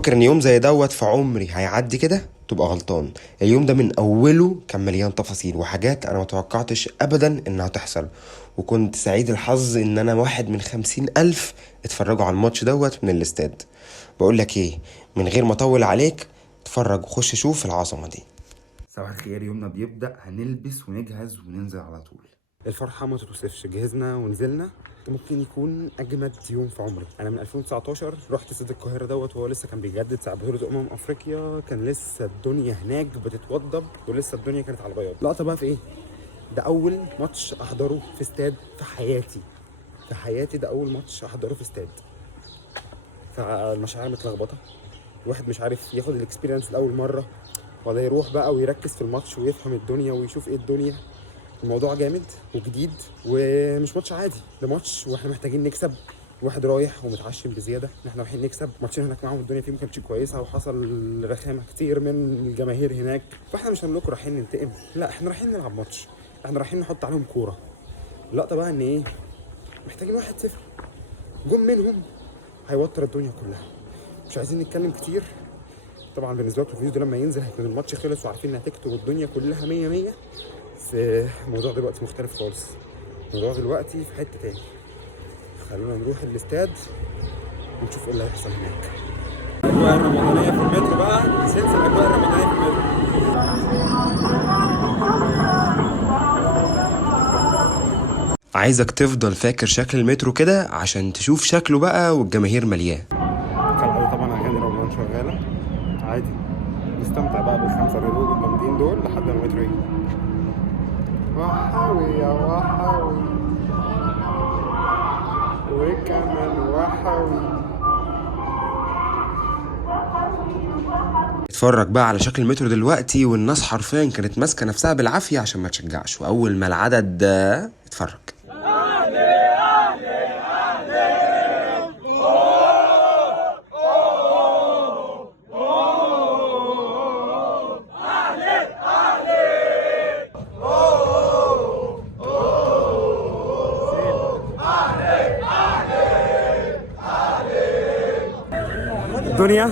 فاكر ان يوم زي دوت في عمري هيعدي كده؟ تبقى غلطان. اليوم ده من اوله كان مليان تفاصيل وحاجات انا متوقعتش ابدا انها تحصل، وكنت سعيد الحظ ان انا واحد من 50,000 اتفرجوا على الماتش دوت من الاستاد. بقول لك ايه، من غير ما اطول عليك، اتفرج وخش شوف العظمه دي. صباح الخير. يومنا بيبدأ هنلبس ونجهز وننزل على طول. الفرحة ما تتوصفش. جهزنا ونزلنا. ممكن يكون أجمد يوم في عمري. أنا من 2019 رحت استاد القاهرة دوت وهو لسه كان بيجدد ساعة بطولة أفريقيا. كان لسه الدنيا هناك بتتوضب ولسه الدنيا كانت على البياض. لقطة بقى في إيه؟ ده أول ماتش أحضره في استاد في حياتي. ده أول ماتش أحضره في استاد. فالمشاعر متلخبطة. الواحد مش عارف ياخد الاكسبيرينس لأول مرة ولا يروح بقى ويركز في الماتش ويفهم الدنيا ويشوف ايه الدنيا. الموضوع جامد وجديد ومش ماتش عادي، ده ماتش واحنا محتاجين نكسب. واحد رايح ومتعشم بزياده ان احنا رايحين نكسب. ماتشين هناك معاهم الدنيا فيه ما كانتش كويسه وحصل رخامه كتير من الجماهير هناك، فاحنا مش هنقول رايحين ننتقم، لا احنا رايحين نلعب ماتش، احنا رايحين نحط عليهم كوره. اللقطه بقى ان ايه، محتاجين 1-0 جون منهم هيوتر الدنيا كلها. مش عايزين نتكلم كتير طبعا. بالنسبه لكم الفيديو ده لما ينزل هيكون الماتش خلص وعارفين نتيجته والدنيا كلها 100 بس الموضوع دلوقتي مختلف خالص. الموضوع دلوقتي في حته تاني. خلونا نروح الاستاد ونشوف ايه اللي هيحصل هناك. الاجواء الرمضانيه في المترو بقى، سلسله الاجواء الرمضانيه في المترو. عايزك تفضل فاكر شكل المترو كده عشان تشوف شكله بقى والجماهير ملياه. طبعا اغاني رمضان شغاله عادي، نستمتع بقى بالخمسه الهدوء الجامدين دول لحد ما المترو يجي. وحاوي يا وحاوي وكمان وحاوي. اتفرج بقى على شكل المترو دلوقتي، والناس حرفيا كانت ماسكه نفسها بالعافيه عشان ما تشجعش، واول ما العدد ده اتفرج. الدنيا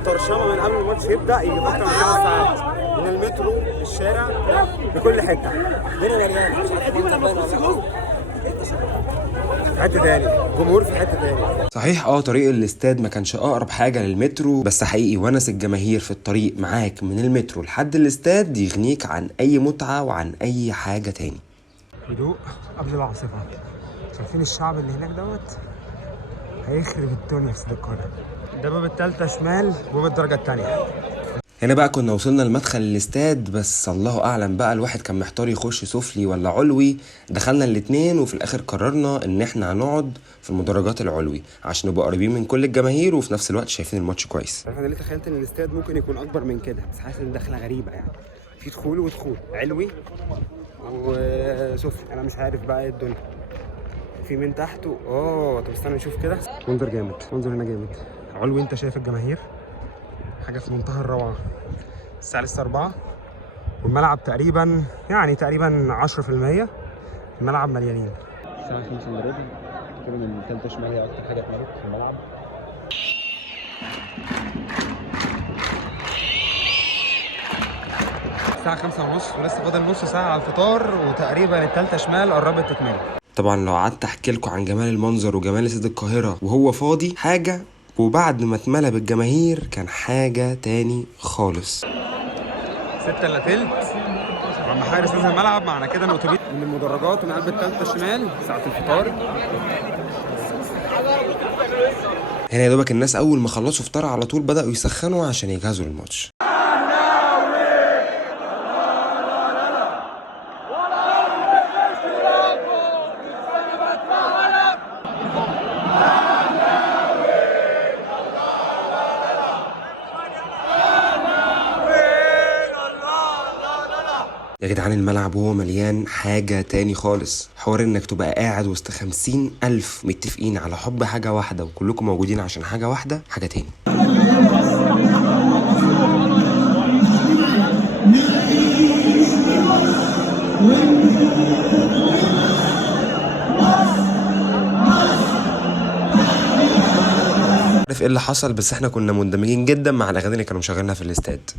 مترشمه من قبل الماتش يبدا، يجي اكتر من 5 ساعات من المترو للشارع لكل حته. الدنيا مليانه، مش عارف حته تاني، جمهور في حته تاني. صحيح طريق الاستاد ما كانش اقرب حاجه للمترو، بس حقيقي ونس الجماهير في الطريق معاك من المترو لحد الاستاد يغنيك عن اي متعه وعن اي حاجه تاني. هدوء قبل العاصفه. شايفين الشعب اللي هناك دوت هيخرب الدنيا في استاد القاهره. ده باب التالتة شمال وباب الدرجة التانية. هنا بقى كنا وصلنا لمدخل الاستاد، بس الله اعلم بقى الواحد كان محتار يخش سفلي ولا علوي. دخلنا الاتنين وفي الاخر قررنا ان احنا هنقعد في المدرجات العلوي عشان نبقى قريبين من كل الجماهير وفي نفس الوقت شايفين الماتش كويس. انا ليه تخيلت ان الاستاد ممكن يكون اكبر من كده، بس حاسس ان دخله غريبه يعني، في دخول ودخول علوي وسفلي. انا مش عارف بقى ايه الدنيا في من تحت طب استنى نشوف كده. منظر جامد، منظر هنا جامد. علوي انت شايف الجماهير حاجه في منتهى الروعه. الساعه لسه 4 والملعب تقريبا 10%. الملعب مليانين. الساعه 5 الا ربع كده. من الثالثه شمال هي اكتر حاجه اتملت في الملعب. الساعه 5:30 ولسه فاضل نص ساعه على الفطار، وتقريبا الثالثه شمال قربت تتملي. طبعا لو قعدت احكي لكم عن جمال المنظر وجمال استاد القاهره وهو فاضي حاجه، وبعد ما اتملى بالجماهير كان حاجه تاني خالص. 6 الا تلت لما حارس نزل الملعب، معنا كده الاتوبيس من المدرجات ومن قلب الثالثه شمال ساعه الفطار. هنا يا دوبك الناس اول ما خلصوا فطار على طول بداوا يسخنوا عشان يجهزوا للماتش. يا جدعان الملعب وهو مليان حاجة تاني خالص. حوار انك تبقى قاعد وسط 50,000 متفقين على حب حاجة واحدة وكلكم موجودين عشان حاجة واحدة، حاجة تاني. عارف ايه اللي حصل، بس احنا كنا مندمجين جدا مع الاغاني اللي كانوا مشغلينها في الاستاد.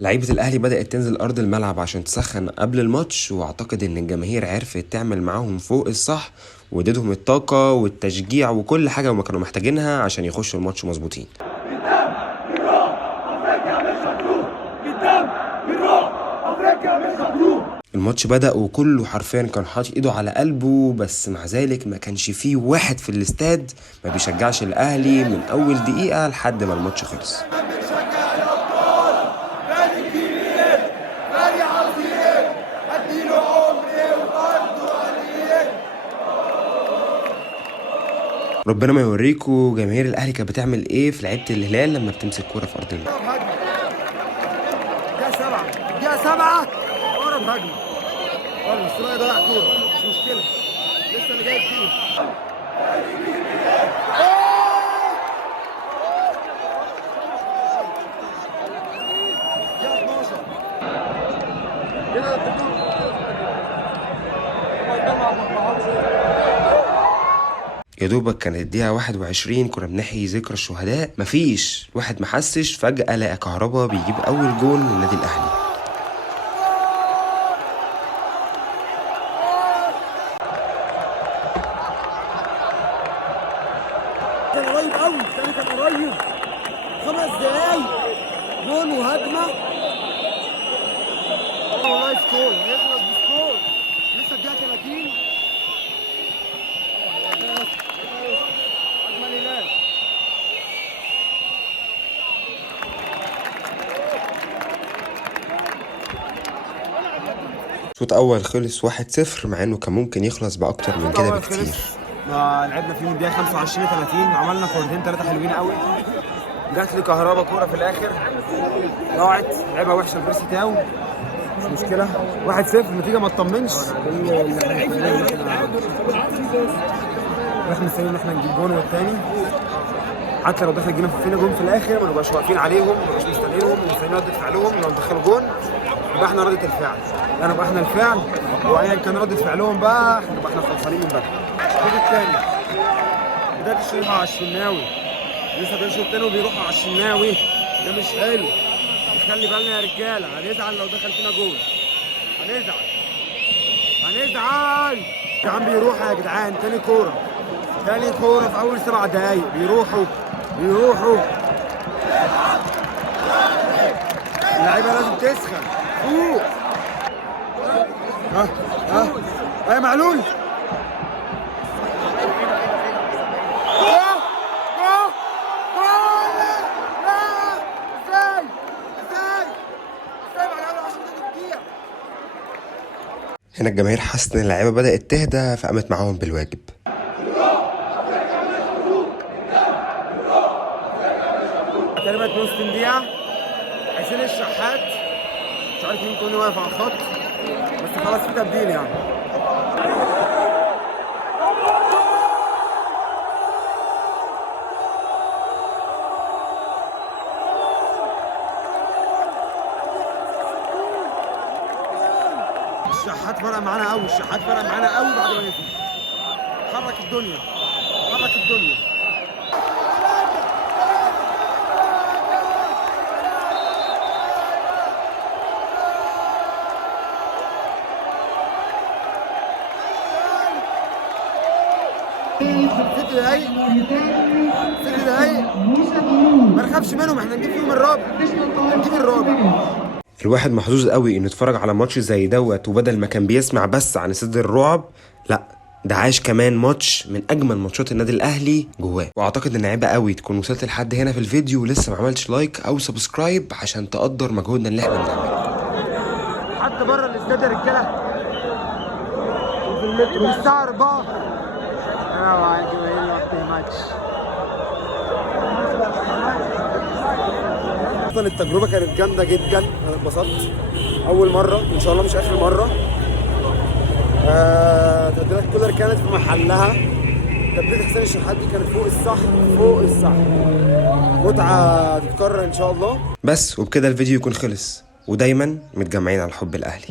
لعيبة الأهلي بدأت تنزل أرض الملعب عشان تسخن قبل الماتش، وأعتقد إن الجماهير عرفت تعمل معاهم فوق الصح واديتهم الطاقة والتشجيع وكل حاجة هما كانوا محتاجينها عشان يخشوا الماتش مظبوطين. الماتش بدأ وكله حرفيا كان حاطط ايده على قلبه، بس مع ذلك ما كانش فيه واحد في الاستاد ما بيشجعش الأهلي من أول دقيقة لحد ما الماتش خلص. ربنا ما يوريكوا جماهير الاهلي كانت بتعمل ايه في لعيبه الهلال لما بتمسك كوره في ارض الملعب. دقيقة 7 اقرب هجمة. مستوى ضيع كورة مش مشكلة، لسه اللي جاي كتير. دقيقة 12 كده يا دوبك كانت الدقيقة 21 كنا بنحيي ذكرى الشهداء، مفيش واحد محسش، فجأة لقى كهربا بيجيب أول جول للنادي الأهلي. كان قريب قوي، كان قريب 5 دقايق جول وهجمة والله. سكور يخلص بسكور، لسه الدقيقة 30. شوط أول خلص 1-0 مع إنه كان ممكن يخلص بأكتر من كده بكتير. لعبنا فيه من الدقيقة 25 30 عملنا كورتين 3 حلوين قوي. جات لي كهربا كورة في الآخر ضاعت، لعبة وحشة لبرسي تاو، مش مشكلة. 1-0 النتيجة ما تطمنش. احنا مستنيين ان احنا نجيب جون والتاني، حتى لو دخل جينا فينا جون في الاخر ما نبقاش واقفين عليهم، ما نبقاش مستنيينهم ومستنيين ردة فعلهم. لو دخلوا جون يبقى احنا ردة الفعل، لا نبقى احنا الفعل، وايا كان ردة فعلهم بقى نبقى احنا خلصانين من بدري. الشوط الثاني بداية الشوط على الشناوي، لسه ده الشوط الثاني وبيروحوا على الشناوي، ده مش حلو. خلي بالنا يا رجاله، هنزعل لو دخل فينا جول، هنزعل يا عم. بيروحوا يا جدعان، تاني كوره في اول 7 دقايق بيروحوا. اللعيبه لازم تسخن فوق. يا معلول هنا الجماهير حست إن اللعيبة بدأت تهدى فقامت معاهم بالواجب. تقريبا نص دقيقة. حسين الشحات مش عارف مين كونه واقف على الخط، بس خلاص في تبديل يعني. الشحات فرق معانا قوي، بعد ما نزل حرك الدنيا. ست دقايق ما نخافش منهم، احنا نجيب فيهم الرابع. الواحد محظوظ قوي انه اتفرج على ماتش زي دوت، وبدل ما كان بيسمع بس عن صدر الرعب، لا ده عايش كمان ماتش من اجمل ماتشات النادي الاهلي جواه. واعتقد ان عيبه قوي تكون وصلت لحد هنا في الفيديو ولسه ما عملتش لايك او سبسكرايب عشان تقدر مجهودنا اللي احنا بنعمله. حتى بره الاستاد يا رجاله وفي المترو الساعه 4 انا جايين وقت الماتش. صراحه التجربه كانت جامده جدا، انا اتبسطت اول مره وان شاء الله مش اخر مره. تبديلات كولر كانت في محلها، تبديل حسين الشحات دي كانت فوق الصح فوق الصح، متعه تتكرر ان شاء الله. بس وبكده الفيديو يكون خلص، ودايما متجمعين على الحب الاهلي.